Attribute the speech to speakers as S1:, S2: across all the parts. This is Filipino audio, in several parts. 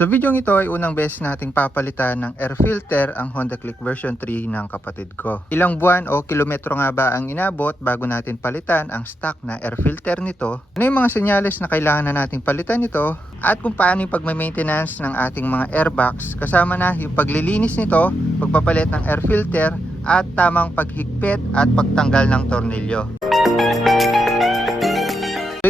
S1: Sa video ito ay unang beses nating papalitan ng air filter ang Honda Click version 3 ng kapatid ko. Ilang buwan o kilometro nga ba ang inabot bago natin palitan ang stock na air filter nito? Ano yung mga senyales na kailangan na nating palitan ito? At kung paano yung pagme-maintenance ng ating mga airbox kasama na yung paglilinis nito, pagpapalit ng air filter at tamang paghigpit at pagtanggal ng tornilyo.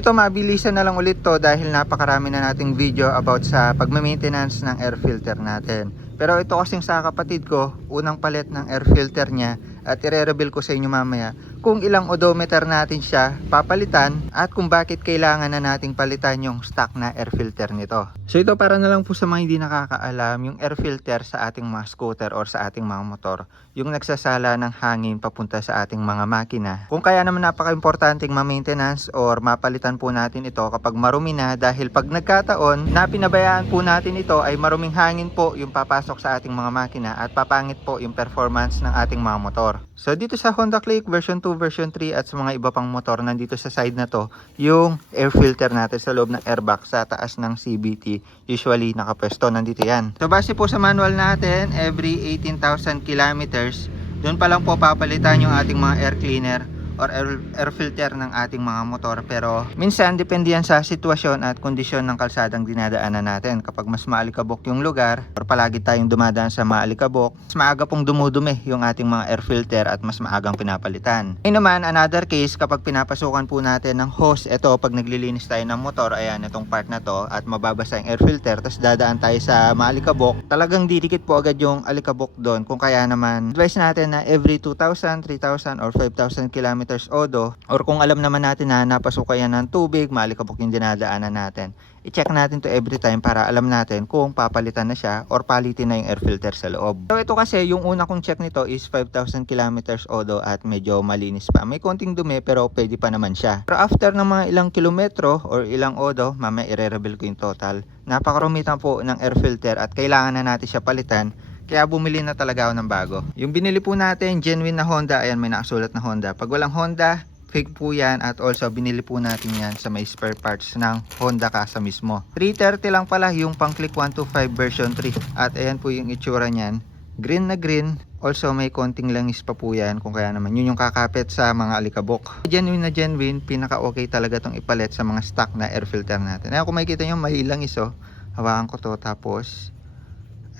S1: Ito mabilisan na lang ulit to dahil napakarami na nating video about sa pagme-maintenance ng air filter natin. Pero ito kasing sa kapatid ko, unang palit ng air filter niya at ire-reveal ko sa inyo mamaya kung ilang odometer natin siya papalitan at kung bakit kailangan na nating palitan yung stock na air filter nito. So ito para na lang po sa mga hindi nakakaalam, yung air filter sa ating mga scooter or sa ating mga motor, yung nagsasala ng hangin papunta sa ating mga makina. Kung kaya naman napaka-importanting ma-maintenance or mapalitan po natin ito kapag marumi na dahil pag nagkataon na pinabayaan po natin ito ay maruming hangin po yung papasok sa ating mga makina at papangit po yung performance ng ating mga motor. So dito sa Honda Click version 2, version 3 at sa mga iba pang motor nandito sa side na to yung air filter natin sa loob ng airbag sa taas ng CBT usually nakapwesto nandito yan. So base po sa manual natin every 18,000 kilometers doon pa lang po papalitan yung ating mga air cleaner or air, air filter ng ating mga motor. Pero minsan depende yan sa sitwasyon at kondisyon ng kalsadang dinadaanan natin. Kapag mas maalikabok yung lugar or palagi tayong dumadaan sa maalikabok mas maaga pong dumudumi yung ating mga air filter at mas maagang pinapalitan. Ngayon naman another case kapag pinapasukan po natin ng hose ito pag naglilinis tayo ng motor ayan itong part na to at mababasa yung air filter tapos dadaan tayo sa maalikabok talagang didikit po agad yung alikabok doon. Kung kaya naman advice natin na every 2,000, 3,000 or 5,000 kilometers odo or kung alam naman natin na napasukan yan ng tubig, maalikabok yung dinadaanan natin i-check natin to every time para alam natin kung papalitan na siya or palitin na yung air filter sa loob. So ito kasi yung una kong check nito is 5,000 kilometers odo at medyo malinis pa. May konting dumi pero pwede pa naman siya. Pero after ng mga ilang kilometro or ilang odo, mamaya i-reveal ko yung total. Napakarumitan po ng air filter at kailangan na natin siya palitan kaya bumili na talaga ako ng bago. Yung binili po natin, genuine na Honda. Ayan, may nakasulat na Honda. Pag walang Honda, fake po yan. At also, binili po natin yan sa may spare parts ng Honda Casa mismo. 330 lang pala yung pang click 125 version 3. At ayan po yung itsura niyan. Green na green. Also, may konting langis pa po yan. Kung kaya naman, yun yung kakapit sa mga alikabok. Genuine na genuine, pinaka-okay talaga tong ipalit sa mga stock na air filter natin. Ayan, kung makikita nyo, may langis oh. Hawakan ko to tapos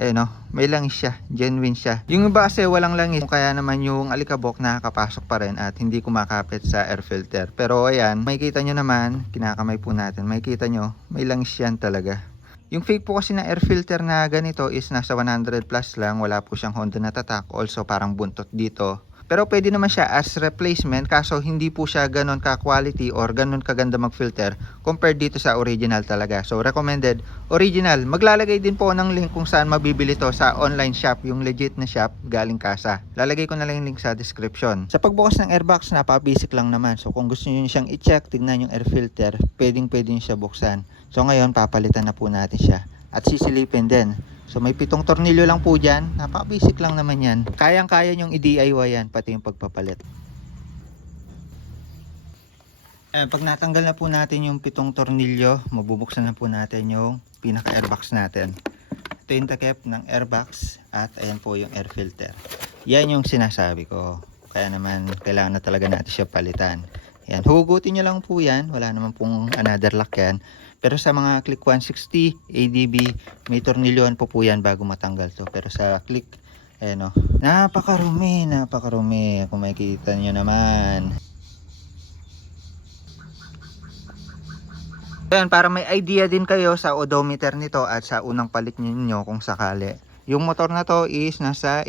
S1: eh no, may langis siya, genuine siya. Yung iba kasi walang langis, kaya naman yung alikabok nakakapasok pa rin at hindi kumakapit sa air filter. Pero ayan, makikita nyo naman, kinakamay po natin, makikita nyo, may langis yan talaga. Yung fake po kasi na air filter na ganito is nasa 100 plus lang, wala po siyang Honda na tatak, also parang buntot dito. Pero pwede naman siya as replacement kaso hindi po siya ganun ka-quality or ganun kaganda mag-filter compared dito sa original talaga. So recommended original. Maglalagay din po ng link kung saan mabibili to sa online shop, yung legit na shop galing kasa. Lalagay ko na lang yung link sa description. Sa pagbukas ng airbox, napaka-basic lang naman. So kung gusto niyo siyang i-check, tignan yung air filter, pwedeng pwede niyo siya buksan. So ngayon, papalitan na po natin siya. At sisilipin din. So may pitong tornilyo lang po dyan. Napaka-basic lang naman yan. Kayang-kaya nyong i-DIY yan, pati yung pagpapalit. Eh, pag natanggal na po natin yung pitong tornilyo, mabubuksan na po natin yung pinaka-airbox natin. Ito yung takip ng airbox at ayan po yung air filter. Yan yung sinasabi ko. Kaya naman, kailangan na talaga natin siya palitan. Yan, hugutin nyo lang po yan. Wala naman pong another lock yan. Pero sa mga click 160 ADB, may tornilyoan po po yan bago matanggal to. Pero sa click, ayan o. Napakarumi, napakarumi. Kung makikita nyo naman. Ayan, para may idea din kayo sa odometer nito at sa unang palit ninyo kung sakali. Yung motor na to is nasa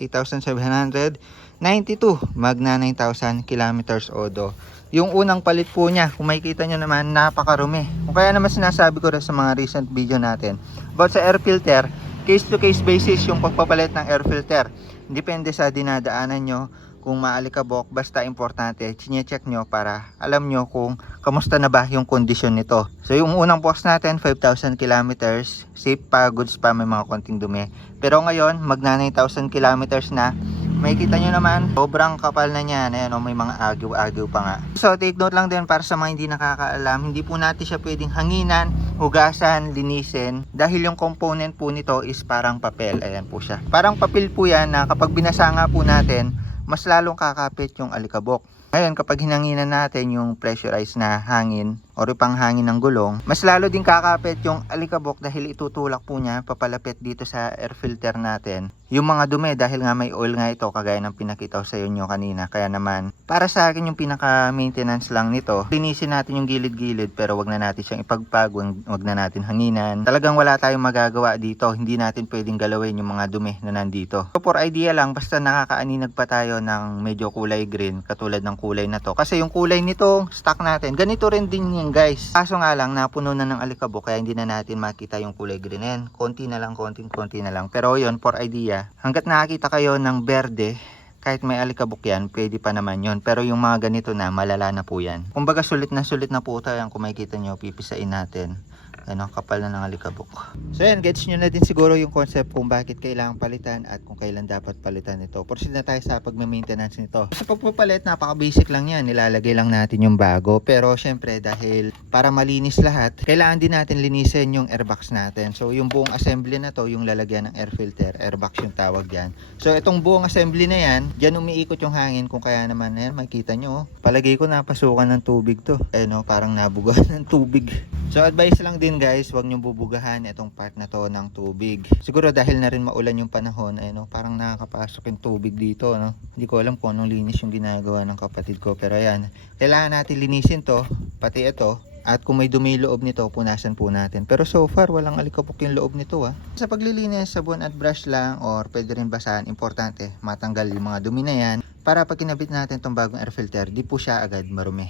S1: 8,792 magna 9,000 kilometers odo. Yung unang palit po niya, kung makikita nyo naman, napakarumi. Kung kaya naman sinasabi ko rin sa mga recent video natin. About sa air filter, case to case basis yung pagpapalit ng air filter. Depende sa dinadaanan nyo kung maalikabok, basta importante, chinecheck nyo para alam nyo kung kamusta na ba yung kondisyon nito. So yung unang box natin, 5,000 kilometers, safe pa, goods pa, may mga konting dumi. Pero ngayon, magna 9,000 kilometers na, Makikita nyo naman, sobrang kapal na niyan. Ayan, oh, may mga agaw-agaw pa nga. So, take note lang din para sa mga hindi nakakaalam, hindi po natin siya pwedeng hanginan, hugasan, linisin. Dahil yung component po nito is parang papel. Ayan po siya. Parang papel po yan na kapag binasa nga po natin, mas lalong kakapit yung alikabok. Ngayon, kapag hinanginan natin yung pressurized na hangin o pang hangin ng gulong, mas lalo din kakapit yung alikabok dahil itutulak po niya papalapit dito sa air filter natin. Yung mga dumi dahil nga may oil nga ito kagaya ng pinakita ko sa inyo kanina. Kaya naman, para sa akin yung pinaka maintenance lang nito, linisin natin yung gilid-gilid pero wag na natin siyang ipagpag, wag na natin hanginan. Talagang wala tayong magagawa dito. Hindi natin pwedeng galawin yung mga dumi na nandito. So for idea lang, basta nakakaaninag pa tayo ng medyo kulay green katulad ng kulay na to. Kasi yung kulay nito, stock natin. Ganito rin din yan guys. Kaso nga lang, napuno na ng alikabok kaya hindi na natin makita yung kulay green. Konti na lang, konting konti na lang. Pero yun, for idea, hanggat nakakita kayo ng berde, kahit may alikabok yan, pwede pa naman yon Pero yung mga ganito na, malala na po yan. Kumbaga sulit na sulit na po tayo. Kung makikita nyo, pipisain natin. Ano, kapal na ng alikabok. So yan, gets nyo na din siguro yung concept kung bakit kailangan palitan at kung kailan dapat palitan ito. Proceed na tayo sa pagme-maintenance nito. Sa pagpapalit, napaka-basic lang yan. Nilalagay lang natin yung bago. Pero syempre, dahil para malinis lahat, kailangan din natin linisin yung airbox natin. So yung buong assembly na to, yung lalagyan ng air filter, airbox yung tawag dyan. So itong buong assembly na yan, dyan umiikot yung hangin kung kaya naman yan, makikita nyo. oh. Palagay ko napasukan ng tubig to. Eh no, parang nabugahan ng tubig. So advice lang din guys, wag niyo bubugahan itong part na to ng tubig. Siguro dahil na rin maulan yung panahon, ay no, parang nakakapasok yung tubig dito, no. Hindi ko alam kung anong linis yung ginagawa ng kapatid ko, pero ayan, kailangan natin linisin to, pati ito. At kung may dumi loob nito, punasan po natin. Pero so far, walang alikabok yung loob nito ah. Sa paglilinis, sabon at brush lang or pwede rin basahan, importante, matanggal yung mga dumi na yan. Para pag natin tong bagong air filter, di po siya agad marumi.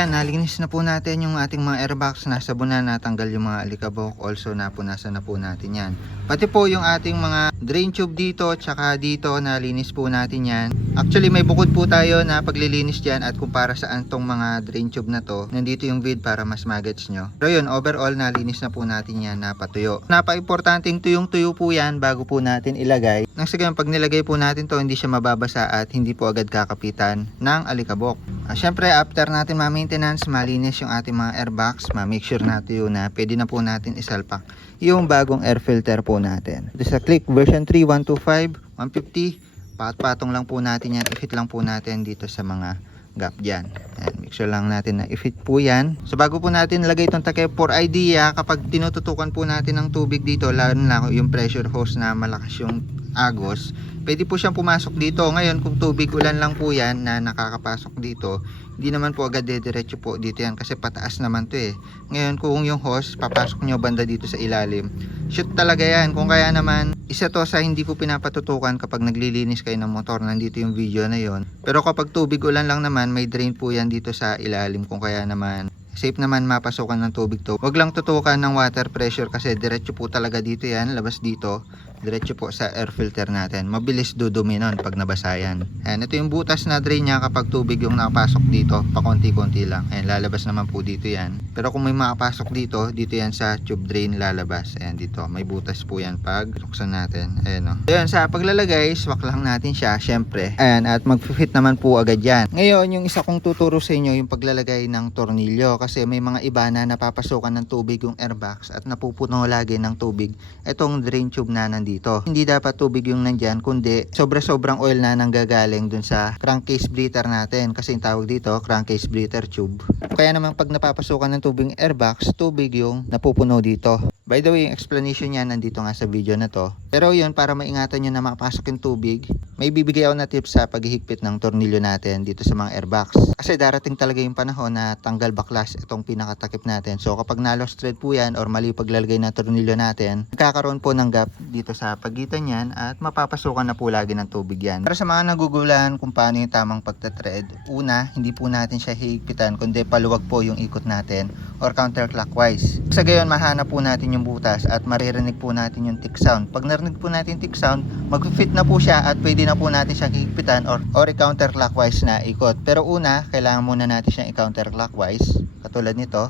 S1: So yan, nalinis na po natin yung ating mga airbox. Nasabunan, natanggal yung mga alikabok. Also, napunasan na po natin yan. Pati po yung ating mga drain tube dito, tsaka dito, nalinis po natin yan. Actually, may bukod po tayo na paglilinis dyan at kung para saan tong mga drain tube na to, nandito yung vid para mas magets nyo. Pero yun, overall, nalinis na po natin yan, napatuyo. Napa-importanting tuyong-tuyo po yan bago po natin ilagay. Nang sige, pag nilagay po natin to, hindi siya mababasa at hindi po agad kakapitan ng alikabok. Ah, Siyempre, after natin ma-maintenance, malinis yung ating mga airbox, ma-make sure natin yun na pwede na po natin isalpak yung bagong air filter po natin. Ito sa Click version 3, 125, 150, pat-patong lang po natin yan, i-fit lang po natin dito sa mga gap dyan. Ayan, make sure lang natin na i-fit po yan. So bago po natin lagay itong takip for idea, kapag tinututukan po natin ng tubig dito, lalo na yung pressure hose na malakas yung agos, pwede po siyang pumasok dito. Ngayon, kung tubig ulan lang po yan na nakakapasok dito, hindi naman po agad dediretso po dito yan kasi pataas naman to eh. Ngayon, kung yung hose, papasok nyo banda dito sa ilalim, shoot talaga yan. Kung kaya naman, isa to sa hindi ko pinapatutukan kapag naglilinis kayo ng motor, nandito yung video na yon. Pero kapag tubig ulan lang naman, may drain po yan dito sa ilalim kung kaya naman safe naman mapasukan ng tubig to. Huwag lang tutukan ng water pressure kasi diretso po talaga dito yan, labas dito. Diretso po sa air filter natin. Mabilis dudumi nun pag nabasa yan. Ayan, ito yung butas na drain niya kapag tubig yung nakapasok dito, pakonti-konti lang. Ayan, lalabas naman po dito yan. Pero kung may makapasok dito, dito yan sa tube drain lalabas. Ayan, dito. May butas po yan pag buksan natin. Ayan, o. Ayan, sa paglalagay, swak lang natin siya, syempre. Ayan, at mag-fit naman po agad yan. Ngayon, yung isa kong tuturo sa inyo, yung paglalagay ng tornilyo. Kasi may mga iba na napapasukan ng tubig yung airbox at napupuno lagi ng tubig. Itong drain tube na nandito dito. Hindi dapat tubig yung nandyan, kundi sobra-sobrang oil na nanggagaling dun sa crankcase breather natin. Kasi yung tawag dito, crankcase breather tube. Kaya naman pag napapasukan ng tubig airbox, tubig yung napupuno dito. By the way, yung explanation niya nandito nga sa video na to. Pero yun, para maingatan nyo na makapasok yung tubig, may bibigay ako na tips sa paghihigpit ng tornilyo natin dito sa mga airbox. Kasi darating talaga yung panahon na tanggal baklas itong pinakatakip natin. So kapag na-lost thread po yan or mali paglalagay ng tornilyo natin, nagkakaroon po ng gap dito sa pagitan yan at mapapasukan na po lagi ng tubig yan. Para sa mga nagugulahan kung paano yung tamang pagta-thread, una, hindi po natin siya hihigpitan kundi paluwag po yung ikot natin or counterclockwise. Sa gayon, mahanap po natin yung butas at maririnig po natin yung tick sound. Pag narinig po natin yung tick sound, mag-fit na po siya at pwede na po natin siyang higpitan or, or i-counterclockwise na ikot. Pero una, kailangan muna natin siyang i-counterclockwise, katulad nito.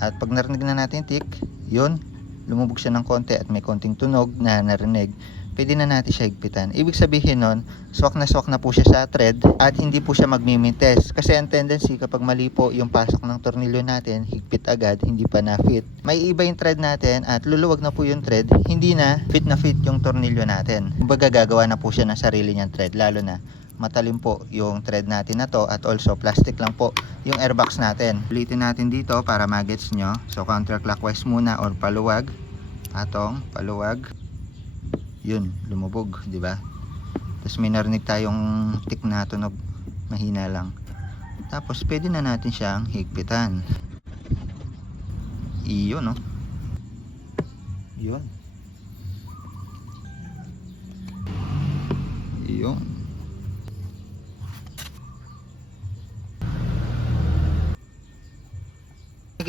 S1: At pag narinig na natin yung tick, yun, lumubog siya ng konti at may konting tunog na narinig pwede na natin siya higpitan. Ibig sabihin nun, swak na swak na po siya sa thread at hindi po siya magmimintes. Kasi ang tendency kapag mali po yung pasok ng tornilyo natin, higpit agad, hindi pa na fit. May iba yung thread natin at luluwag na po yung thread, hindi na fit na fit yung tornilyo natin. Kumbaga gagawa na po siya ng sarili niyang thread, lalo na matalim po yung thread natin na to at also plastic lang po yung airbox natin. Ulitin natin dito para magets nyo. So counterclockwise muna or paluwag. Atong paluwag yun, lumubog, di ba? Tapos may narinig tayong tick na tunog, mahina lang. Tapos pwede na natin siyang higpitan. Iyon, no? Yun. Iyon.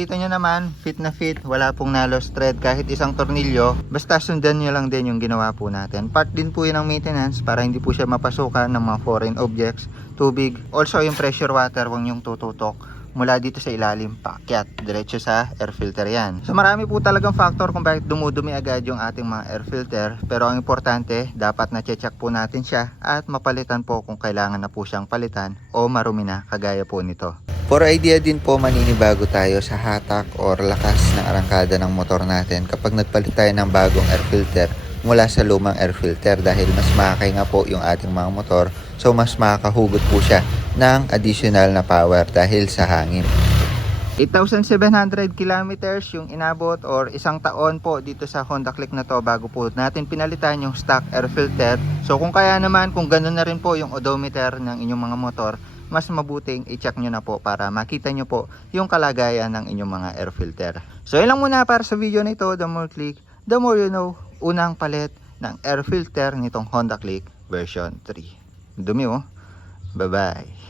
S1: Nakita nyo naman, fit na fit, wala pong na-lost thread kahit isang tornilyo. Basta sundan nyo lang din yung ginawa po natin. Part din po yun ng maintenance para hindi po siya mapasukan ng mga foreign objects, tubig. Also yung pressure water, huwag yung tututok mula dito sa ilalim, paakyat, diretso sa air filter yan. So marami po talagang factor kung bakit dumudumi agad yung ating mga air filter. Pero ang importante, dapat na-check po natin siya at mapalitan po kung kailangan na po siyang palitan o marumi na kagaya po nito. For idea din po maninibago tayo sa hatak or lakas ng arangkada ng motor natin kapag nagpalit tayo ng bagong air filter mula sa lumang air filter dahil mas makakay nga po yung ating mga motor so mas makakahugot po siya ng additional na power dahil sa hangin. 8,700 kilometers yung inabot or isang taon po dito sa Honda Click na to bago po natin pinalitan yung stock air filter. So kung kaya naman kung ganun na rin po yung odometer ng inyong mga motor, mas mabuting i-check nyo na po para makita nyo po yung kalagayan ng inyong mga air filter. So yun muna para sa video na ito. The more click, the more you know. Unang palit ng air filter nitong Honda Click version 3. Dumi oh. Bye bye.